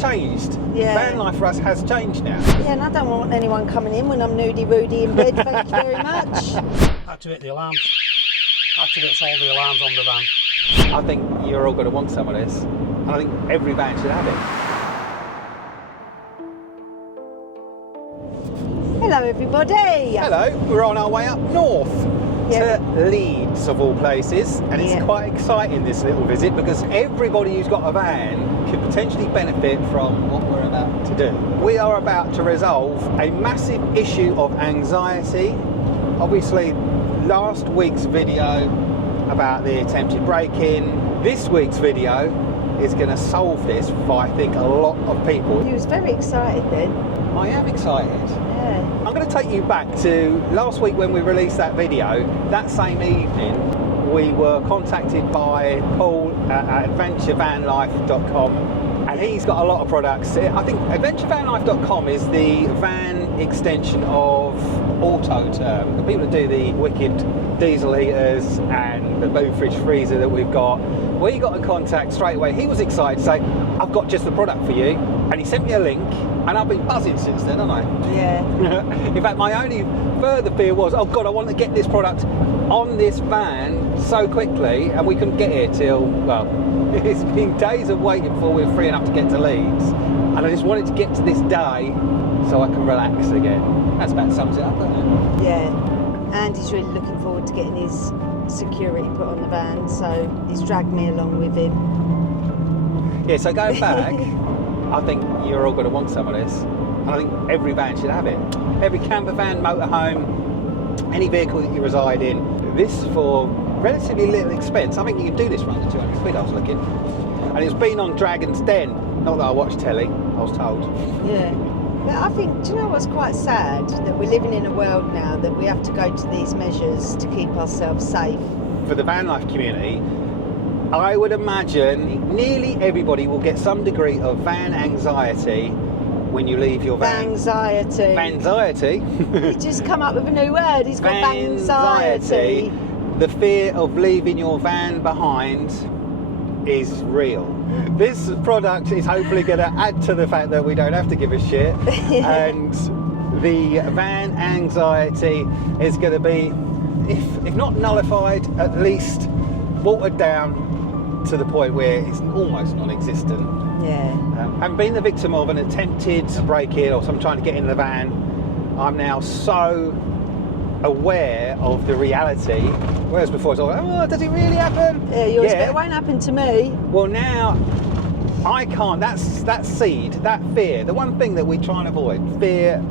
changed. Yeah. Vanlife for us has changed now. Yeah, and I don't want anyone coming in when I'm nudie-roody in bed, thank you very much. Activate the alarm. Activates all the alarms on the van. I think you're all going to want some of this. And I think every van should have it. Hello everybody. Hello, we're on our way up north to Leeds of all places, and it's quite exciting, this little visit, because everybody who's got a van could potentially benefit from what we're about to do. We are about to resolve a massive issue of anxiety. Obviously, last week's video about the attempted break-in, this week's video is going to solve this for, I think, a lot of people. You was very excited then. I am excited. Yeah. I'm going to take you back to last week when we released that video. That same evening, we were contacted by Paul at adventurevanlife.com, and he's got a lot of products. I think adventurevanlife.com is the van extension of Autoterm, the people that do the wicked diesel heaters and the boom fridge freezer that we've got. We got in contact straight away. He was excited to say, I've got just the product for you. And he sent me a link, and I've been buzzing since then, haven't I? Yeah. In fact, my only further fear was, oh God, I want to get this product on this van so quickly, and we couldn't get it till, well, it's been days of waiting before we were free enough to get to Leeds. And I just wanted to get to this day so I can relax again. That's about sums it up, doesn't it? Yeah. Andy's really looking forward to getting his security put on the van, so he's dragged me along with him. Yeah, so going back, I think you're all going to want some of this. And I think every van should have it. Every campervan, motorhome, any vehicle that you reside in. This for relatively little expense. I think you can do this for under 200 quid, I was looking. And it's been on Dragon's Den. Not that I watch telly, I was told. Yeah. But I think, do you know what's quite sad? That we're living in a world now that we have to go to these measures to keep ourselves safe. For the van life community, I would imagine nearly everybody will get some degree of van anxiety when you leave your van. Anxiety. Vanxiety. He's just come up with a new word. He's got anxiety. The fear of leaving your van behind is real. This product is hopefully going to add to the fact that we don't have to give a shit, and the van anxiety is going to be, if not nullified, at least watered down to the point where it's almost non-existent. Yeah. Having been the victim of an attempted break-in or someone trying to get in the van, I'm now so aware of the reality, whereas before it's all, oh, does it really happen? Yeah, yours, but it won't happen to me. Well, now I can't. That's that seed, that fear, the one thing that we try and avoid, fear.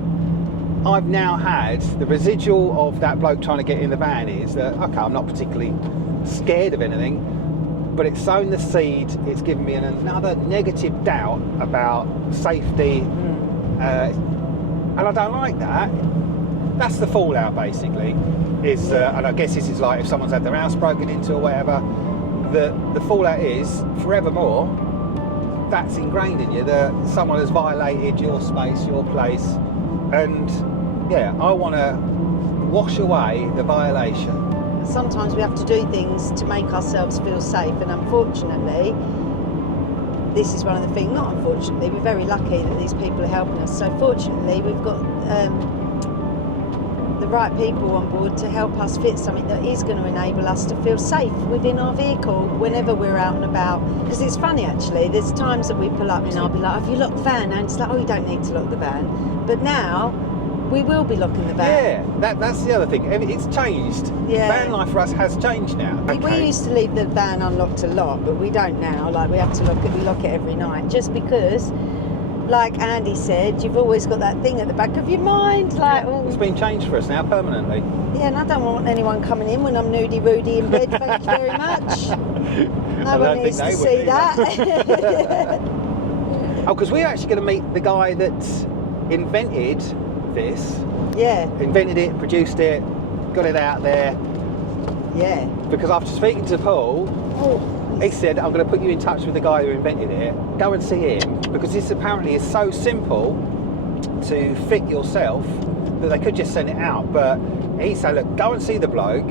I've now had the residual of that bloke trying to get in the van is that, okay, I'm not particularly scared of anything, but it's sown the seed. It's given me another negative doubt about safety, and I don't like that. That's the fallout, basically. Is and I guess this is like if someone's had their house broken into or whatever. The fallout is forevermore. That's ingrained in you that someone has violated your space, your place, and yeah, I want to wash away the violation. Sometimes we have to do things to make ourselves feel safe, and unfortunately, this is one of the things. Not unfortunately, we're very lucky that these people are helping us. So fortunately, we've got the right people on board to help us fit something that is going to enable us to feel safe within our vehicle whenever we're out and about. Because it's funny actually, there's times that we pull up and I'll be like, have you locked the van? And it's like, oh, you don't need to lock the van. But now, we will be locking the van. Yeah, that's the other thing. It's changed. Yeah. Van life for us has changed now. We used to leave the van unlocked a lot, but we don't now. Like, we have to lock it every night. Just because, like Andy said, you've always got that thing at the back of your mind. Like, oh, it's been changed for us now permanently. Yeah, and I don't want anyone coming in when I'm nudie-roody in bed, thank you very much. No one needs to see that. Oh, because we're actually going to meet the guy that invented this. Yeah. Invented it, produced it, got it out there. Yeah. Because after speaking to Paul, he said, I'm going to put you in touch with the guy who invented it. Go and see him, because this apparently is so simple to fit yourself that they could just send it out. But he said, look, go and see the bloke.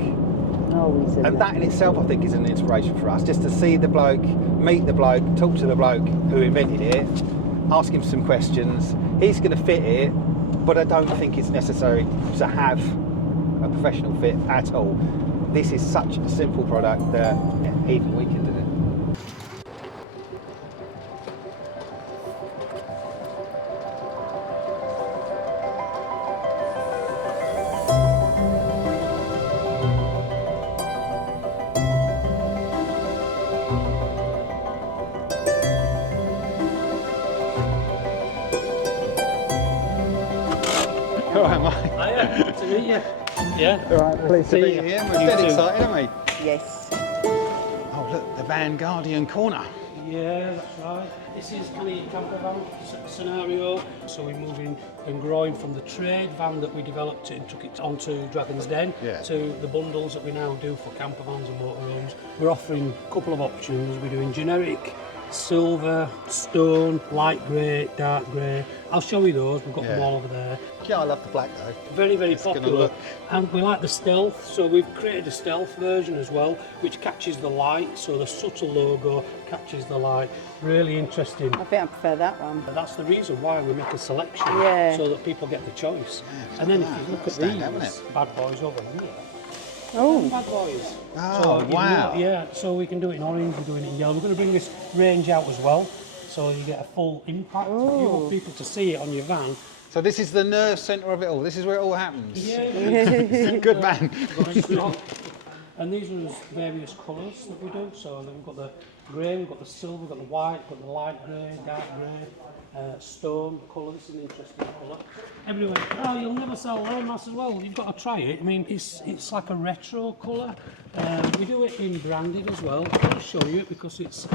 Oh, he said and that in itself, I think, is an inspiration for us, just to see the bloke, meet the bloke, talk to the bloke who invented it, ask him some questions. He's going to fit it, but I don't think it's necessary to have a professional fit at all. This is such a simple product that even we can do it. All right, Mike. Hiya, good to meet you. Yeah. All right, pleased to See be you. here. We're You dead too. excited, aren't we? Yes. Oh, look, the VanGuardian corner. Yeah, that's right. This is kind of your campervan scenario. So we're moving and growing from the trade van that we developed and took it onto Dragon's Den to the bundles that we now do for campervans and motorhomes. We're offering a couple of options. We're doing generic, silver, stone, light grey, dark grey. I'll show you those. We've got them all over there. Yeah, I love the black though. Very, very It's gonna popular. look- And we like the stealth, so we've created a stealth version as well, which catches the light, so the subtle logo catches the light. Really interesting. I think I prefer that one. But that's the reason why we make a selection, Yeah. so that people get the choice. Yeah, And then look if at you that. look at Stand out, these isn't bad boys over here, Oh. bad boys. Oh, So you can wow. do it- yeah, so we can do it in orange, we're doing it in yellow. We're going to bring this range out as well, so you get a full impact. If you want people to see it on your van, So this is the nerve centre of it all. This is where it all happens. yeah. Good man. And these are various colours that we do. So then we've got the grey, we've got the silver, we've got the white, we've got the light grey, dark grey, stone colour. This is an interesting colour. Everywhere. Oh, you'll never sell landmass as well. You've got to try it. I mean, it's like a retro colour. We do it in branded as well. I'll show you it because it's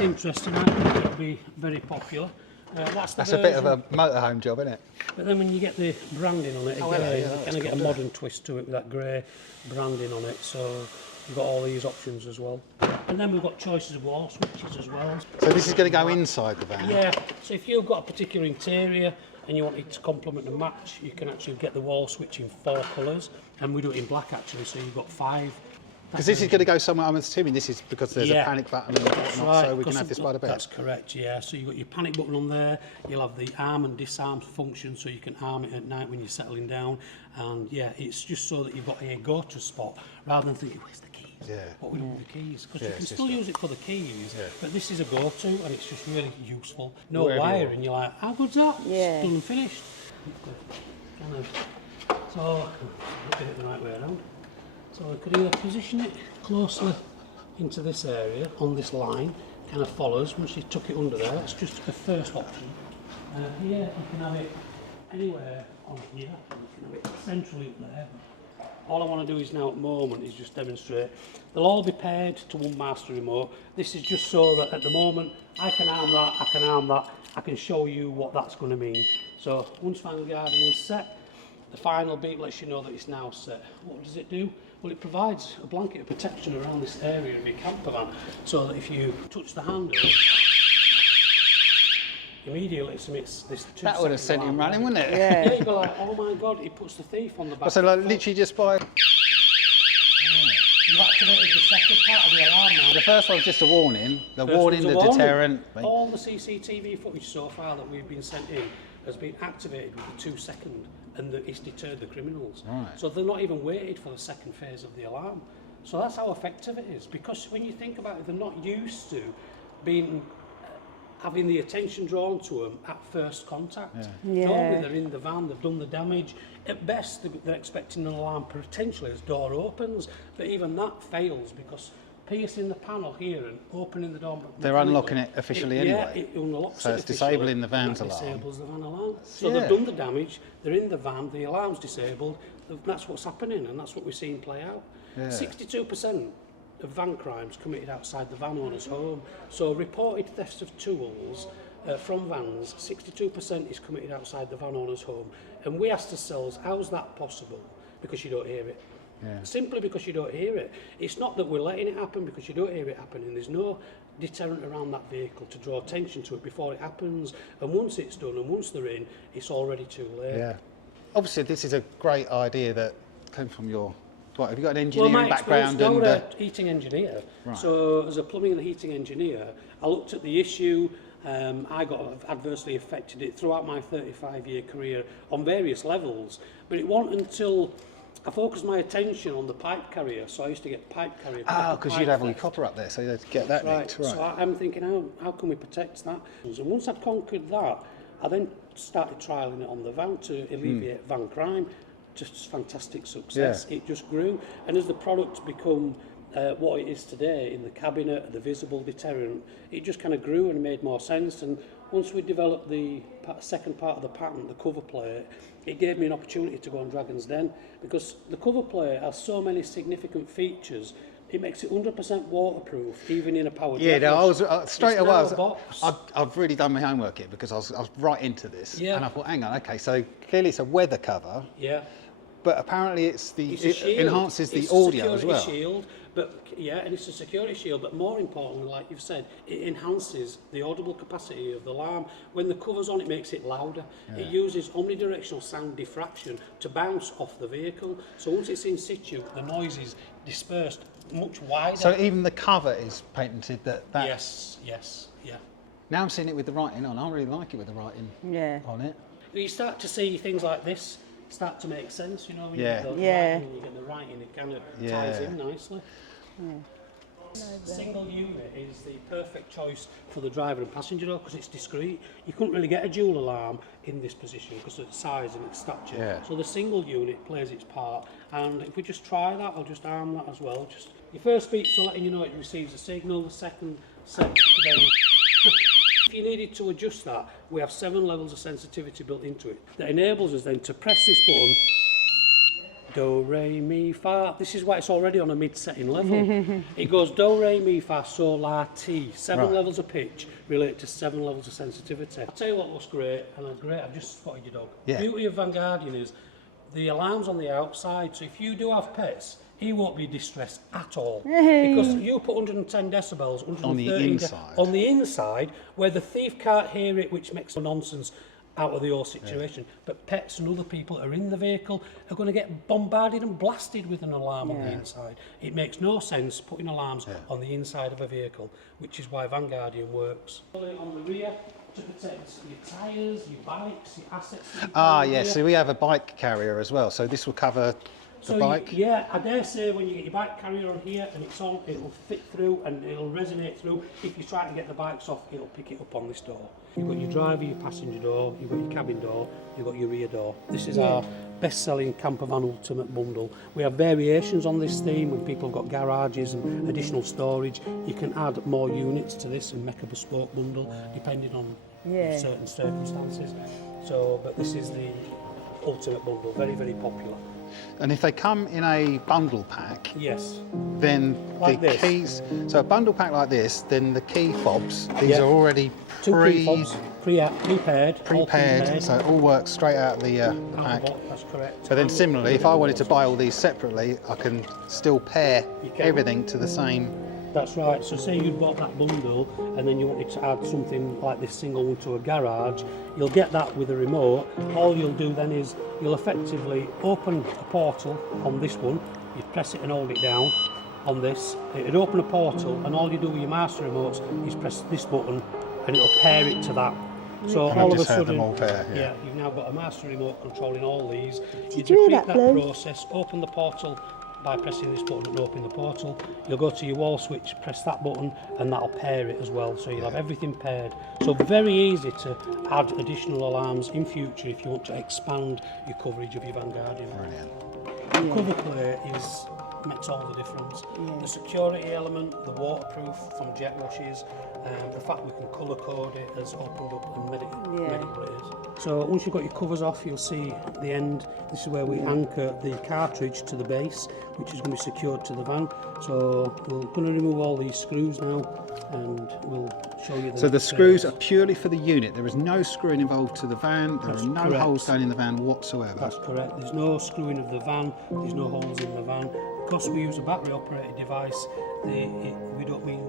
interesting. I think it'll be very popular. That's a bit of a motorhome job, isn't it? But then when you get the branding on it again, hello, yeah, you that's kind of get a cool, modern twist to it with that grey branding on it. So you've got all these options as well. And then we've got choices of wall switches as well. So this is going to go inside the van. Yeah, so if you've got a particular interior and you want it to complement and match, you can actually get the wall switch in 4 colours. And we do it in black actually, so you've got 5. Because this is going to go somewhere, I'm assuming this is because there's Yeah. a panic button and whatnot, so we can have this by the bed. That's correct, yeah. So you've got your panic button on there, you'll have the arm and disarm function, so you can arm it at night when you're settling down. And yeah, it's just so that you've got a go-to spot, rather than thinking, where's the keys? Yeah. What we do with the keys? Because Yeah, you can it's still just use it for the keys, Yeah. but this is a go-to, and it's just really useful. No Wherever you wire, are. and you're like, how good's that? Yeah. It's done and finished. Kind of. So, get it the right way around. So we could either position it closely into this area on this line, kind of follows. Once you tuck it under there, that's just the first option. Here you can have it anywhere on here. You can have it centrally up there. All I want to do is now at the moment is just demonstrate. They'll all be paired to one master remote. This is just so that at the moment I can arm that, I can arm that, I can show you what that's going to mean. So once VanGuardian's set, the final beep lets you know that it's now set. What does it do? Well, it provides a blanket of protection around this area of your campervan, so that if you touch the handle, immediately it emits this 2 That would have sent him running, wouldn't it? Yeah. Yeah, you'd be like, oh my god, it puts the thief on the back. So like, literally just by... You've activated the second part of the alarm now. The first one's just a warning, the First warning, one's the a warning. deterrent. All the CCTV footage so far that we've been sent in has been activated with the 2-second, and it's deterred the criminals. Right. So they're not even waited for the second phase of the alarm. So that's how effective it is, because when you think about it, they're not used to being having the attention drawn to them at first contact. Yeah. Normally they're in the van, they've done the damage. At best, they're expecting an alarm potentially as door opens, but even that fails because piercing the panel here and opening the door. They're unlocking it officially anyway. Yeah, it unlocks So it it's officially, disabling the van's and that alarm. disables the van alarm. So Yeah. they've done the damage, they're in the van, the alarm's disabled, that's what's happening and that's what we're seeing play out. Yeah. 62% of van crimes committed outside the van owner's home. So reported thefts of tools from vans, 62% is committed outside the van owner's home. And we asked ourselves, how's that possible? Because you don't hear it. Yeah. Simply because you don't hear it. It's not that we're letting it happen because you don't hear it happening. There's no deterrent around that vehicle to draw attention to it before it happens. And once it's done and once they're in, it's already too late. Yeah. Obviously, this is a great idea that came from your... What, have you got an engineering my background? experience, I And was a heating engineer. Right. So as a plumbing and heating engineer, I looked at the issue I got adversely affected it throughout my 35-year career on various levels, but it wasn't until I focused my attention on the pipe carrier, so I used to get pipe carrier. Oh, because you'd have all your copper up there, so you'd get that nicked, right. So I'm thinking, how can we protect that? And once I'd conquered that, I then started trialling it on the van to alleviate van crime. Just fantastic success. Yeah. It just grew, and as the product's become what it is today in the cabinet, the visible deterrent, it just kind of grew and made more sense. And once we developed the second part of the patent, the cover plate, it gave me an opportunity to go on Dragon's Den, because the cover plate has so many significant features. It makes it 100% waterproof, even in a powered Yeah, jet no, I wash. was straight It's away. now a box. I've really done my homework here because I was right into this, Yeah. and I thought, hang on, okay, so clearly it's a weather cover, Yeah. but apparently it Shield. enhances the It's audio a as well. security shield, but yeah, and it's a security shield, but more importantly, like you've said, it enhances the audible capacity of the alarm. When the cover's on, it makes it louder. It uses omnidirectional sound diffraction to bounce off the vehicle. So once it's in situ, the noise is dispersed much wider. So even the cover is patented that. Yes, yeah. Now I'm seeing it with the writing on. I really like it with the writing on it. You start to see things like this start to make sense, you know, when Yeah. you get the Yeah. writing, you get the writing, it kind of ties in nicely. Single unit is the perfect choice for the driver and passenger door because it's discreet. You couldn't really get a dual alarm in this position because of its size and its stature. Yeah. So the single unit plays its part, and if we just try that, I'll just arm that as well. Just your first beep's to letting you know it receives a signal, the second set then. If you needed to adjust that, we have 7 levels of sensitivity built into it that enables us then to press this button. Do, re, mi, fa. This is why it's already on a mid-setting level. It goes do, re, mi, fa, sol, la, ti. 7 Right. levels of pitch relate to 7 levels of sensitivity. I'll tell you what looks great, and I've just spotted your dog. Yeah. The beauty of VanGuardian is the alarm's on the outside, so if you do have pets, he won't be distressed at all. Because you put 110 decibels, 130 On the inside. on the inside, where the thief can't hear it, which makes no nonsense out of the whole situation. But pets and other people that are in the vehicle are going to get bombarded and blasted with an alarm on the inside. It makes no sense putting alarms on the inside of a vehicle, which is why VanGuardian works. On the rear to protect your tyres, your bikes, your assets. Yes, so we have a bike carrier as well, so this will cover the bike. Yeah, I dare say when you get your bike carrier on here and it's on, it'll fit through and it'll resonate through. If you try to get the bikes off, it'll pick it up on this door. You've got your driver, your passenger door, you've got your cabin door, you've got your rear door. This is our best-selling campervan ultimate bundle. We have variations on this theme when people have got garages and additional storage. You can add more units to this and make a bespoke bundle depending on certain circumstances. So, but this is the ultimate bundle, very, very popular. And if they come in a bundle pack, Yes. then Like the this. keys, so a bundle pack like this, then the key fobs, these are already 2 key fobs, prepared, all prepared, pre-made. so it all works straight out of the pack. That's correct. But then similarly, if I wanted to buy all these separately, I can still pair You can. everything to the same. That's right. So say you bought that bundle and then you wanted to add something like this single one to a garage, you'll get that with a remote. All you'll do then is you'll effectively open a portal on this one, you press it and hold it down on this, it'll open a portal and all you do with your master remotes is press this button and it'll pair it to that. So all of a just have sudden, them all pair, yeah. you've now got a master remote controlling all these. You Did you hear repeat that, Blue? process, open the portal by pressing this button and open the portal. You'll go to your wall switch, press that button and that'll pair it as well, so you'll have everything paired. So very easy to add additional alarms in future if you want to expand your coverage of your VanGuardian. Brilliant. The cover plate makes all the difference. The security element, the waterproof from jet washes, the fact we can colour code it has opened up and made it great. So once you've got your covers off, you'll see the end. This is where we anchor the cartridge to the base, which is going to be secured to the van. So we're going to remove all these screws now and we'll show you So the next screws phase. are purely for the unit. There is no screwing involved to the van. There That's are no correct. holes going in the van whatsoever. That's correct. There's no screwing of the van, there's no holes in the van. Because we use a battery operated device,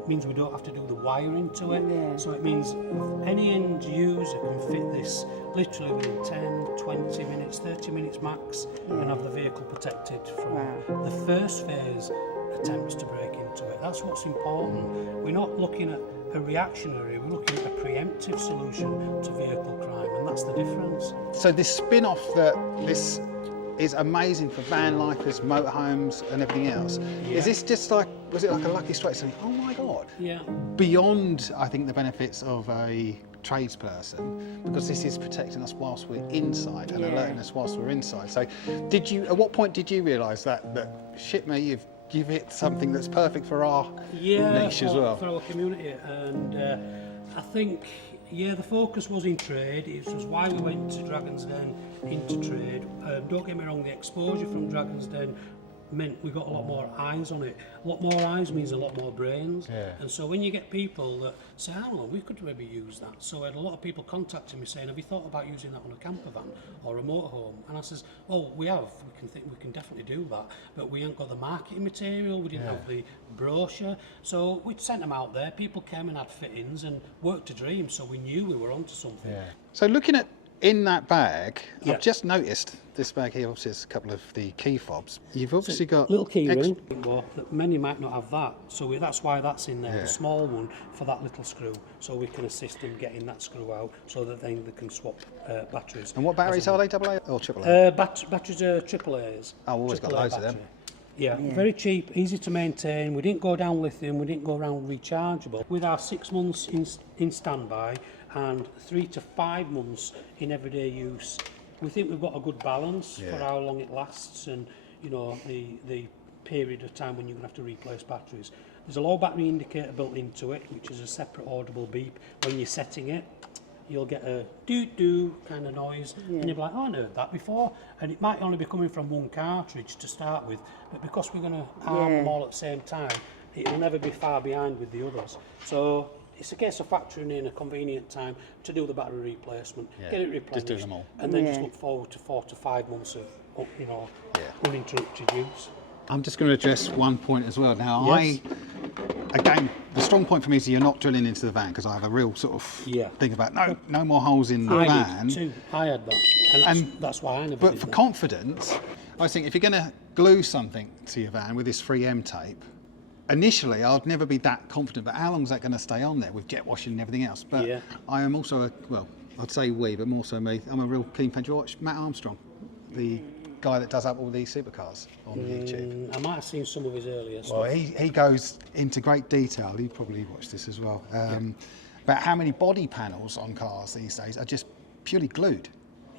means we don't have to do the wiring to it. So it means any end user can fit this literally within 10, 20 minutes, 30 minutes max and have the vehicle protected from the first phase attempts to break into it. That's what's important. We're not looking at a reactionary, we're looking at a preemptive solution to vehicle crime, and that's the difference. So this spin-off that this is amazing for van lifers, motorhomes and everything else. Yeah. Is this just like, was it like a lucky strike saying, oh my God? Yeah. Beyond, I think, the benefits of a tradesperson, because this is protecting us whilst we're inside and alerting us whilst we're inside. So at what point did you realise that shit me, you've hit something that's perfect for our niche as well? For our community, and I think, the focus was in trade. It was why we went to Dragon's Den into trade. Don't get me wrong, the exposure from Dragon's Den meant we got a lot more eyes on it. A lot more eyes means a lot more brains. Yeah. And so when you get people that say, I don't know, we could maybe use that. So I had a lot of people contacting me saying, have you thought about using that on a campervan or a motorhome? And I says, oh, we have. We can definitely do that. But we ain't got the marketing material. We didn't have the brochure. So we'd sent them out there. People came and had fittings and worked a dream. So we knew we were onto something. Yeah. So looking at in that bag, Yeah. I've just noticed this bag here obviously has a couple of the key fobs. You've obviously got Little key ring. Well, many might not have that, so that's why that's in there. Yeah. The small one for that little screw, so we can assist them getting that screw out, so that then they can swap batteries. And what batteries are they? AA or AAA? Batteries are AAA's. Oh, we've always got AAA loads of them. battery. Yeah, very cheap, easy to maintain. We didn't go down lithium, we didn't go around rechargeable. With our 6 months in standby and 3 to 5 months in everyday use, we think we've got a good balance for how long it lasts, and the period of time when you're going to have to replace batteries. There's a low battery indicator built into it, which is a separate audible beep. When you're setting it, you'll get a doo-doo kind of noise, and you'll be like, oh, I heard that before. And it might only be coming from one cartridge to start with, but because we're going to arm them all at the same time, it will never be far behind with the others. So it's a case of factoring in a convenient time to do the battery replacement, get it replenished, just do them all. and then just look forward to 4 to 5 months of uninterrupted use. I'm just going to address one point as well. Now, Yes. again, the strong point for me is you're not drilling into the van, because I have a real sort of thing about no more holes in the I van. did too. I had that, and that's why I never But did for that. confidence, I think if you're going to glue something to your van with this 3M tape, initially I'd never be that confident, but how long is that going to stay on there with jet washing and everything else? But I am also, I'd say we, but more so me, I'm a real keen fan. Do you watch Matt Armstrong, the guy that does up all these supercars on YouTube? I might have seen some of his earlier stuff. Well, he goes into great detail, he probably watched this as well, about how many body panels on cars these days are just purely glued.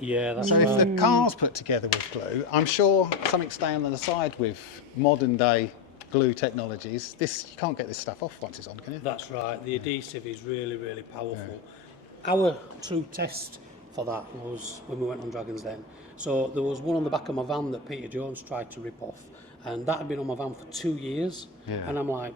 Yeah, that's So right. if the car's put together with glue, I'm sure something staying on the side with modern day glue technologies, you can't get this stuff off once it's on, can you? That's right. The adhesive is really, really powerful. Our true test for that was when we went on Dragon's Den. So there was one on the back of my van that Peter Jones tried to rip off, and that had been on my van for 2 years. And I'm like,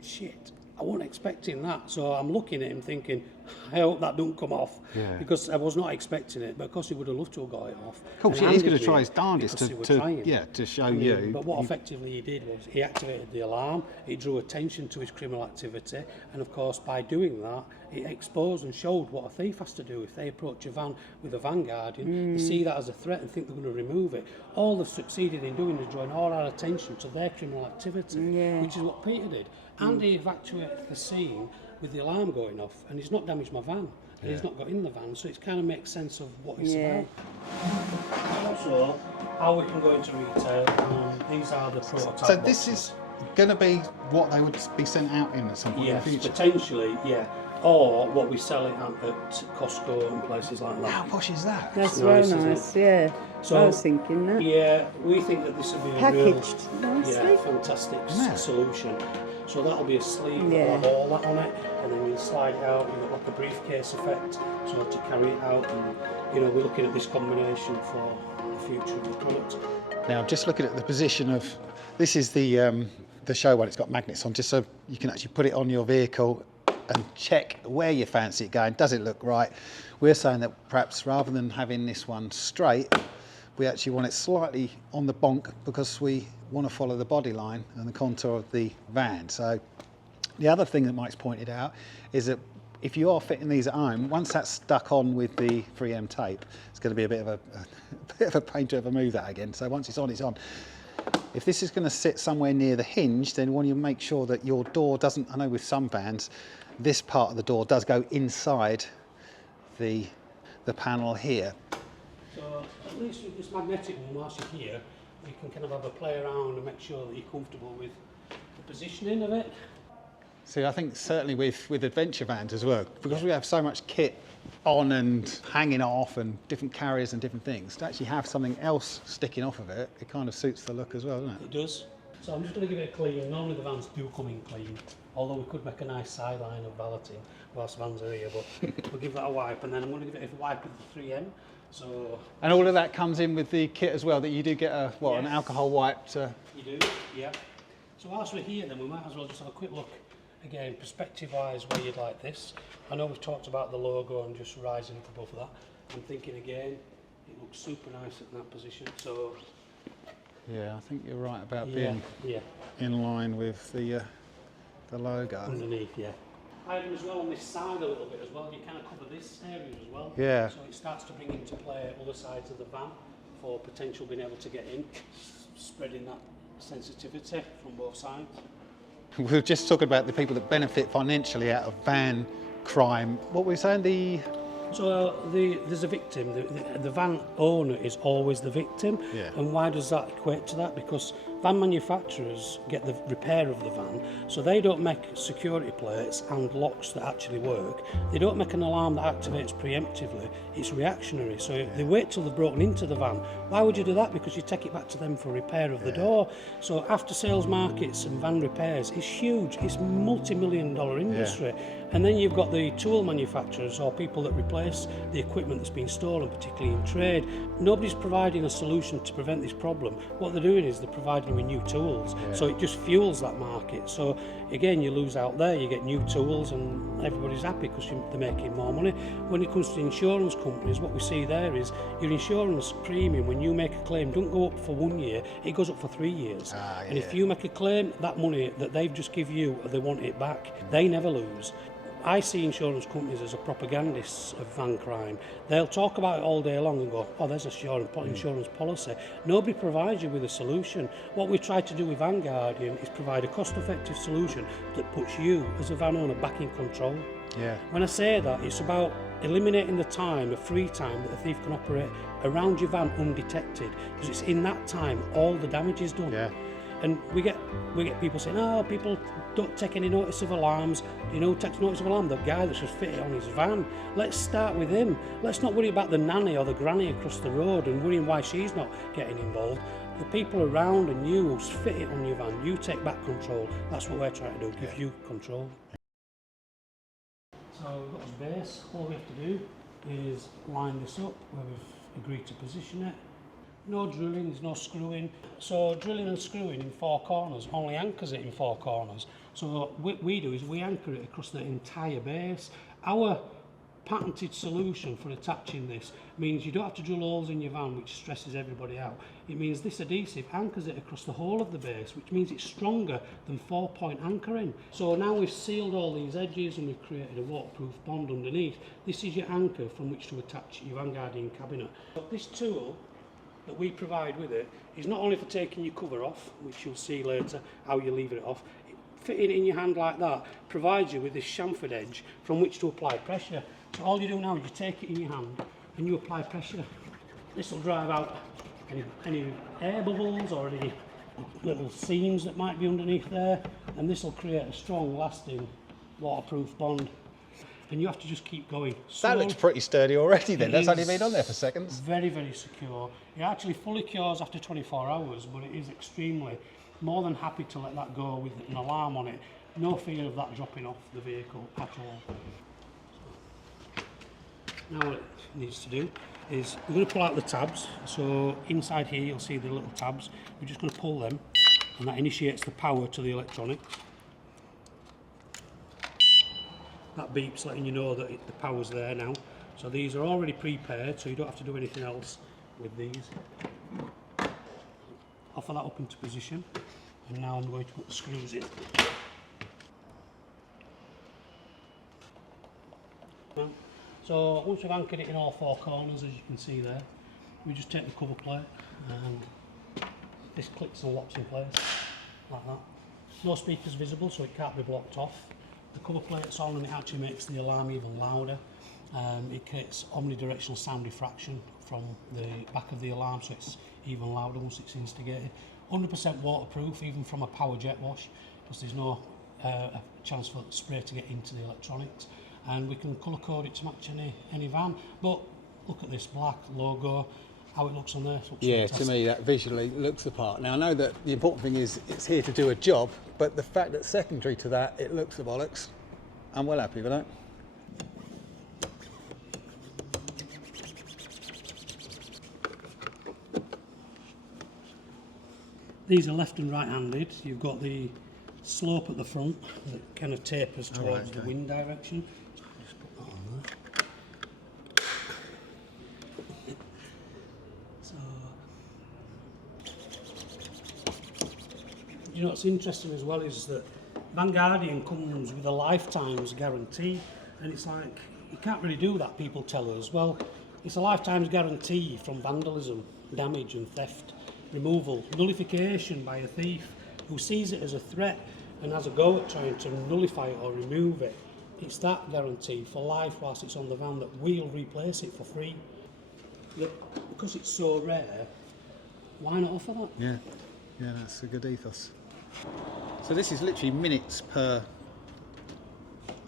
shit, I wasn't expecting that. So I'm looking at him thinking, I hope that don't come off, because I was not expecting it. But of course, he would have loved to have got it off. Of course, And he's going handed to try me his it darndest because he was trying. to show you. But what effectively he did was he activated the alarm, it drew attention to his criminal activity, and of course by doing that, it exposed and showed what a thief has to do. If they approach a van with a VanGuardian, they see that as a threat and think they're going to remove it. All they've succeeded in doing is drawing all our attention to their criminal activity, which is what Peter did. And he evacuated the scene with the alarm going off, and he's not damaged my van. And he's not got in the van, so it kind of makes sense of what it's about. Also, how we can go into retail, these are the prototype So this boxes. is going to be what they would be sent out in at some point in the Yes, future. potentially, or what we sell it at Costco and places like that. How posh is that? That's Nice, very isn't nice, it? So, I was thinking that. Yeah, we think that this would be a Packaged real, nicely. fantastic Yeah. solution. So that'll be a sleeve that'll have all that on it, and then you'll slide it out. You've got like a briefcase effect, so to carry it out. And we're looking at this combination for the future of the product. Now, just looking at the position of this is the show one. It's got magnets on, just so you can actually put it on your vehicle and check where you fancy it going. Does it look right? We're saying that perhaps rather than having this one straight, we actually want it slightly on the bonk, because we want to follow the body line and the contour of the van. So the other thing that Mike's pointed out is that if you are fitting these at home, once that's stuck on with the 3M tape, it's going to be a bit of a pain to ever move that again. So once it's on, it's on. If this is going to sit somewhere near the hinge, then you want to make sure that your door doesn't, I know with some vans, this part of the door does go inside the panel here. So at least with this magnetic one, whilst you're here, you can kind of have a play around and make sure that you're comfortable with the positioning of it. See, I think certainly with adventure vans as well, because we have so much kit on and hanging off and different carriers and different things, to actually have something else sticking off of it, it kind of suits the look as well, doesn't it? It does. So I'm just going to give it a clean. Normally the vans do come in clean, although we could make a nice sideline of valeting whilst vans are here, but we'll give that a wipe, and then I'm going to give it a wipe with the 3M. So, and all of that comes in with the kit as well, that you do get a, what, yes, an alcohol wipe to... You do, yeah. So whilst we're here then, we might as well just have a quick look, again, perspective-wise, where you'd like this. I know we've talked about the logo and just rising up above that. I'm thinking again, it looks super nice in that position, so... Yeah, I think you're right about being yeah. in line with the logo. Underneath, yeah. As well on this side a little bit as well, you kind of cover this area as well. Yeah. So it starts to bring into play other sides of the van for potential being able to get in, spreading that sensitivity from both sides. We were just talking about the people that benefit financially out of van crime. What were we saying? So there's a victim. The van owner is always the victim. Yeah. And why does that equate to that? Because van manufacturers get the repair of the van, so they don't make security plates and locks that actually work. They don't make an alarm that activates preemptively. It's reactionary. So they wait till they're broken into the van. Why would you do that? Because you take it back to them for repair of the door. So after sales markets and van repairs is huge. It's multi-million-dollar industry. Yeah. And then you've got the tool manufacturers or people that replace the equipment that's been stolen, particularly in trade. Nobody's providing a solution to prevent this problem. What they're doing is they're providing with new tools. Yeah. So it just fuels that market. So again, you lose out there, you get new tools and everybody's happy because they're making more money. When it comes to insurance companies, what we see there is your insurance premium, when you make a claim, don't go up for 1 year, it goes up for 3 years. Yeah. And if you make a claim, that money that they've just give you, they want it back. They never lose. I see insurance companies as a propagandists of van crime. They'll talk about it all day long and go, oh, there's an insurance policy. Nobody provides you with a solution. What we try to do with VanGuardian is provide a cost-effective solution that puts you, as a van owner, back in control. Yeah. When I say that, it's about eliminating the time, the free time that a thief can operate around your van undetected, because it's in that time all the damage is done. Yeah. And we get people saying, oh, people don't take any notice of alarms. You know who takes notice of alarm? The guy that's just fitted on his van. Let's start with him. Let's not worry about the nanny or the granny across the road and worrying why she's not getting involved. The people around and you who's fit it on your van, you take back control. That's what we're trying to do, give you control. So we've got this base. All we have to do is line this up where we've agreed to position it. No drilling, there's no screwing. So drilling and screwing in 4 corners only anchors it in 4 corners. So what we do is we anchor it across the entire base. Our patented solution for attaching this means you don't have to drill holes in your van, which stresses everybody out. It means this adhesive anchors it across the whole of the base, which means it's stronger than 4-point anchoring. So now we've sealed all these edges and we've created a waterproof bond underneath. This is your anchor from which to attach your VanGuardian cabinet. But this tool that we provide with it is not only for taking your cover off, which you'll see later how you leave it off. Fitting it in your hand like that provides you with this chamfered edge from which to apply pressure. So all you do now is you take it in your hand and you apply pressure. This will drive out any air bubbles or any little seams that might be underneath there, and this will create a strong, lasting, waterproof bond. And you have to just keep going. That looks pretty sturdy already then. That's only been on there for seconds. Very, very secure. It actually fully cures after 24 hours, but it is extremely more than happy to let that go with an alarm on it. No fear of that dropping off the vehicle at all. Now what it needs to do is we're going to pull out the tabs. So inside here you'll see the little tabs. We're just going to pull them, and that initiates the power to the electronics. That beeps letting you know that the power's there now. So these are already prepared, so you don't have to do anything else with these. Offer that up into position, and now I'm going to put the screws in. So once we've anchored it in all 4 corners, as you can see there, we just take the cover plate and this clicks and locks in place like that. No speakers visible, so it can't be blocked off. the cover plates on, and it actually makes the alarm even louder. It creates omnidirectional sound diffraction from the back of the alarm, so it's even louder once it's instigated. 100% waterproof, even from a power jet wash, because there's no a chance for spray to get into the electronics. And we can colour code it to match any van. But look at this black logo, how it looks on there. Yeah, to me that visually looks the part. Now I know that the important thing is it's here to do a job, but the fact that secondary to that it looks the bollocks, I'm well happy with that. These are left and right handed. You've got the slope at the front that kind of tapers towards the wind direction. Just put that on there. So, you know what's interesting as well is that VanGuardian comes with a lifetime's guarantee, and it's like, you can't really do that, people tell us. Well, it's a lifetime's guarantee from vandalism, damage and theft, removal, nullification by a thief who sees it as a threat and has a go at trying to nullify it or remove it. It's that guarantee for life whilst it's on the van that we'll replace it for free. Because it's so rare, why not offer that? Yeah, that's a good ethos. So this is literally minutes per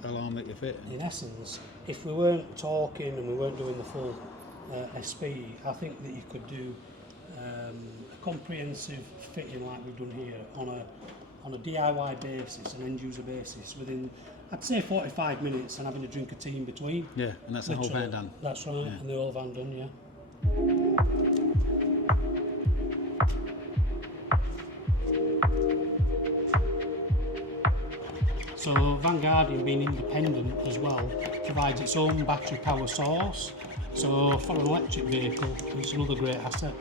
alarm that you fit. In essence, if we weren't talking and we weren't doing the full SP, I think that you could do a comprehensive fitting like we've done here on a DIY basis, an end user basis, within, I'd say 45 minutes, and having a drink of tea in between. Yeah, and that's the whole van done. That's right, yeah. And the whole van done, yeah. So VanGuardian, being independent as well, provides its own battery power source. So for an electric vehicle, it's another great asset.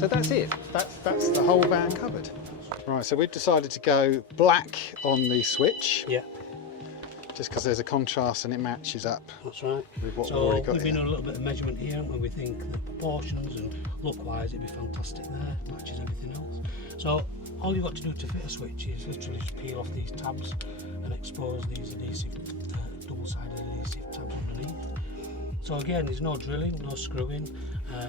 So that's it. That's the whole van covered. Right, so we've decided to go black on the switch. Yeah. Just because there's a contrast and it matches up. That's right. With what so we've already got we've been here. on a little bit of measurement here, and we think the proportions and look-wise it'd be fantastic there. Matches everything else. So all you've got to do to fit a switch is literally just peel off these tabs and expose these adhesive, double-sided adhesive tabs underneath. So again, there's no drilling, no screwing,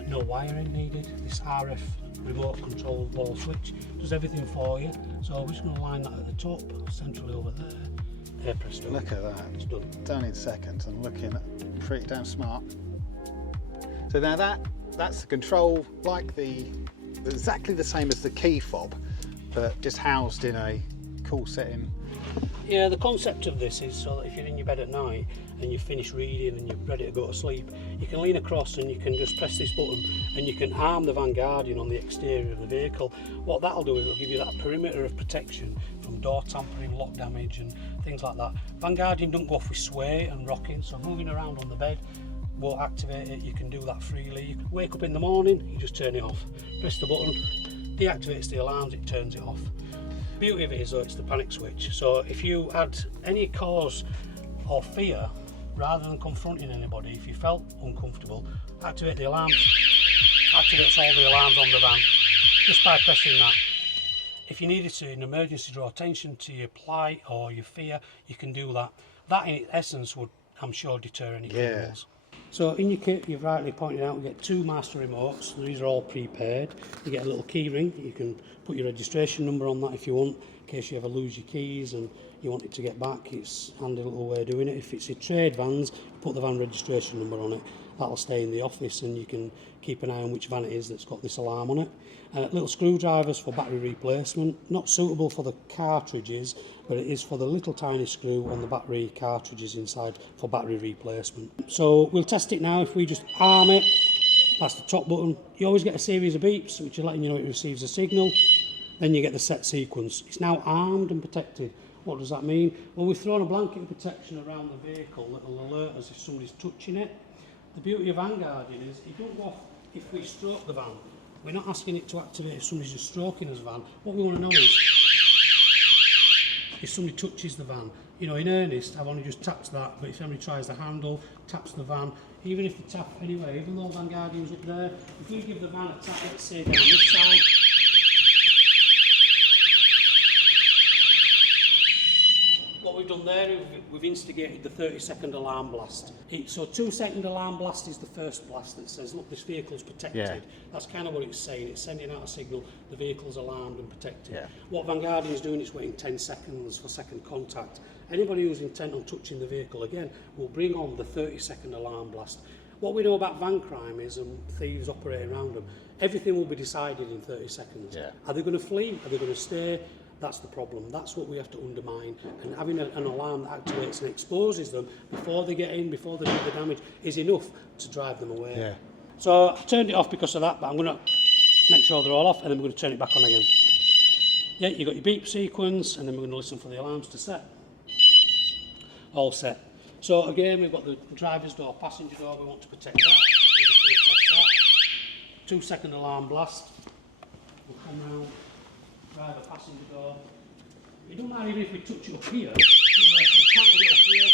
no wiring needed. This RF remote control wall switch does everything for you. So we're just going to line that at the top, centrally over there. There, presto. Look at that. It's done. Don't need seconds. I'm looking pretty damn smart. So now that's the control, like exactly the same as the key fob, but just housed in a cool setting. Yeah, the concept of this is so that if you're in your bed at night and you've finished reading and you're ready to go to sleep, you can lean across and you can just press this button and you can arm the VanGuardian on the exterior of the vehicle. What that'll do is it'll give you that perimeter of protection from door tampering, lock damage and things like that. VanGuardian don't go off with sway and rocking, so moving around on the bed won't activate it. You can do that freely. You can wake up in the morning, you just turn it off. Press the button, deactivates the alarms, it turns it off. The beauty of it is though, it's the panic switch. So if you had any cause or fear, rather than confronting anybody, if you felt uncomfortable, activate the alarm. Activates all the alarms on the van just by pressing that. If you needed to in emergency draw attention to your plight or your fear, you can do that. That in essence would, I'm sure, deter any criminals. So in your kit, you've rightly pointed out, we get two master remotes. These are all prepaid. You get a little key ring. You can put your registration number on that if you want, in case you ever lose your keys and you want it to get back. It's a handy little way of doing it. If it's your trade vans, put the van registration number on it. That'll stay in the office and you can keep an eye on which van it is that's got this alarm on it. Little screwdrivers for battery replacement. Not suitable for the cartridges, but it is for the little tiny screw on the battery cartridges inside for battery replacement. So we'll test it now. If we just arm it, that's the top button. You always get a series of beeps, which is letting you know it receives a signal. Then you get the set sequence. It's now armed and protected. What does that mean? Well, we've thrown a blanket of protection around the vehicle that will alert us if somebody's touching it. The beauty of VanGuardian is it don't go off if we stroke the van. We're not asking it to activate if somebody's just stroking us van. What we want to know is if somebody touches the van. You know, in earnest, I've only just tapped that, but if somebody tries the handle, taps the van, even if they tap anyway, even though VanGuardian's up there, if we give the van a tap, let's say down this side, what we've done there is we've instigated the 30-second alarm blast. So 2-second alarm blast is the first blast that says, look, this vehicle's protected. Yeah. That's kind of what it's saying. It's sending out a signal, the vehicle's alarmed and protected. Yeah. What VanGuardian's doing is waiting 10 seconds for second contact. Anybody who's intent on touching the vehicle again will bring on the 30-second alarm blast. What we know about van crime is thieves operating around them. Everything will be decided in 30 seconds. Yeah. Are they going to flee? Are they going to stay? That's the problem. That's what we have to undermine. And having an alarm that activates and exposes them before they get in, before they do the damage, is enough to drive them away. Yeah. So I turned it off because of that, but I'm going to make sure they're all off, and then we're going to turn it back on again. Yeah, you've got your beep sequence, and then we're going to listen for the alarms to set. All set. So again, we've got the driver's door, passenger door, we want to protect that. We're just going to test that. 2-second alarm blast. We'll come round, driver, passenger door. It doesn't matter even if we touch it up here. You know, if we tap it up here,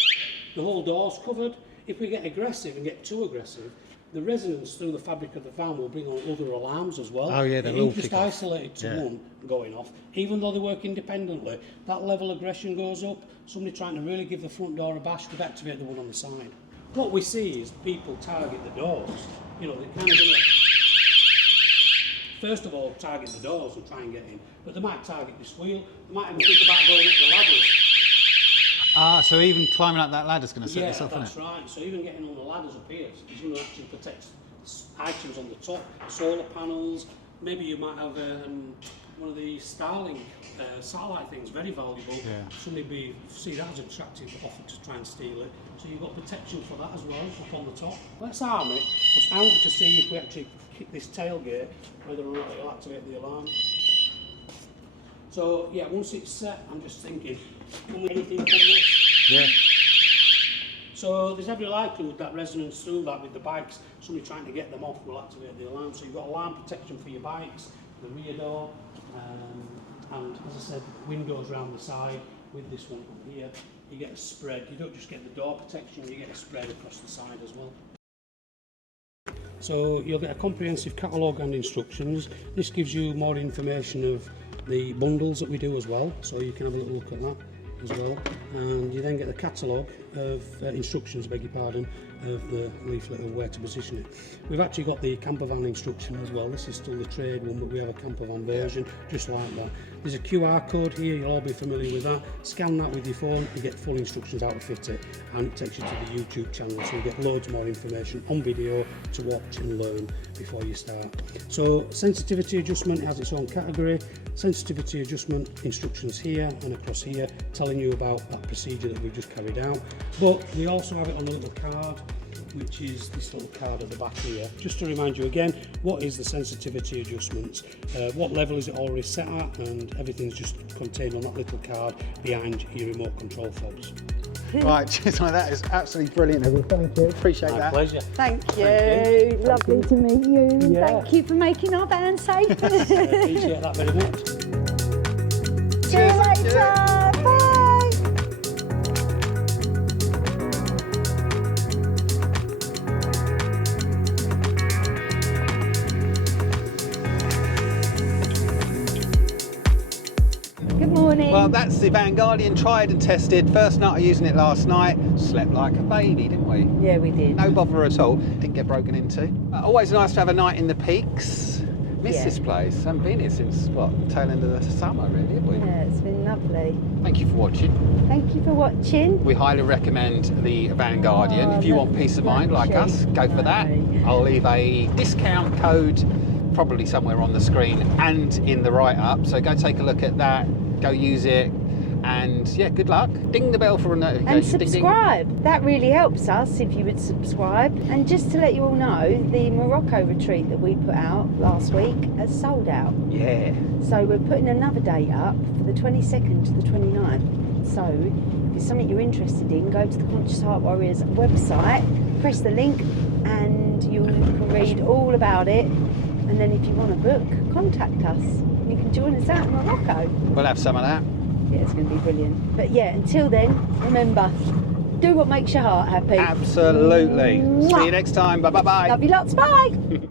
the whole door's covered. If we get aggressive and get too aggressive, the resonance through the fabric of the van will bring on other alarms as well. Oh, yeah, they will ain't just isolated to one going off. Even though they work independently, that level of aggression goes up. Somebody trying to really give the front door a bash would activate the one on the side. What we see is people target the doors. You know, they kind of do it. First of all, target the doors and try and get in, but they might target this wheel. They might even think about going up the ladders. Ah, so even climbing up that ladder's going to set Yeah, this off, that's isn't it? right. So even getting on the ladders up here is going to actually protect items on the top, solar panels. Maybe you might have one of the Starlink satellite things, very valuable. Yeah. Somebody see that as attractive, offer to try and steal it. So you've got protection for that as well, up on the top. Let's arm it, because I want to see if we actually kick this tailgate, whether or not it'll activate the alarm. So yeah, once it's set, I'm just thinking, can we anything from this? Yeah. So there's every likelihood that resonance through that with the bikes, somebody trying to get them off will activate the alarm. So you've got alarm protection for your bikes, the rear door, and as I said, windows around the side. With this one up here, you get a spread. You don't just get the door protection, you get a spread across the side as well. So you'll get a comprehensive catalogue and instructions. This gives you more information of the bundles that we do as well, so you can have a little look at that as well. And you then get the catalogue of instructions, beg your pardon, of the leaflet of where to position it. We've actually got the campervan instruction as well. This is still the trade one, but we have a campervan version just like that. There's a QR code here, you'll all be familiar with that. Scan that with your phone, you get full instructions how to fit it, and it takes you to the YouTube channel, so you get loads more information on video to watch and learn before you start. So sensitivity adjustment has its own category. Sensitivity adjustment instructions here and across here, telling you about that procedure that we've just carried out. But we also have it on a little card, which is this little card at the back here. Just to remind you again, what is the sensitivity adjustments? What level is it already set at? And everything's just contained on that little card behind your remote control fobs. Right, cheers, that is absolutely brilliant. Thank you, appreciate My that. pleasure. Thank you. Thank you. Lovely to meet you. Yeah. Thank you for making our van safe. Appreciate that very much. See you later. Bye. Good morning. Well, that's the VanGuardian, tried and tested. First night of using it last night. Slept like a baby, didn't we? Yeah, we did. No bother at all. Didn't get broken into. Always nice to have a night in the peaks. Miss Yeah. this place. Haven't been here since, what, tail end of the summer, really, have we? Yeah, it's been lovely. Thank you for watching. Thank you for watching. We highly recommend the VanGuardian. Oh, If you want that's peace of mind like cheap. us, go for that. No. I'll leave a discount code probably somewhere on the screen and in the write-up. So go take a look at that, go use it, and yeah, good luck. Ding the bell for a notification. And subscribe. That really helps us if you would subscribe. And just to let you all know, the Morocco retreat that we put out last week has sold out. Ding. Yeah. So we're putting another date up for the 22nd to the 29th. So if it's something you're interested in, go to the Conscious Heart Warriors website, press the link, and you can read all about it. And then if you want to book, contact us. You can join us out in Morocco. We'll have some of that. Yeah, it's going to be brilliant. But yeah, until then, remember, do what makes your heart happy. Absolutely. See you next time. Bye bye bye. Love you lots. Bye.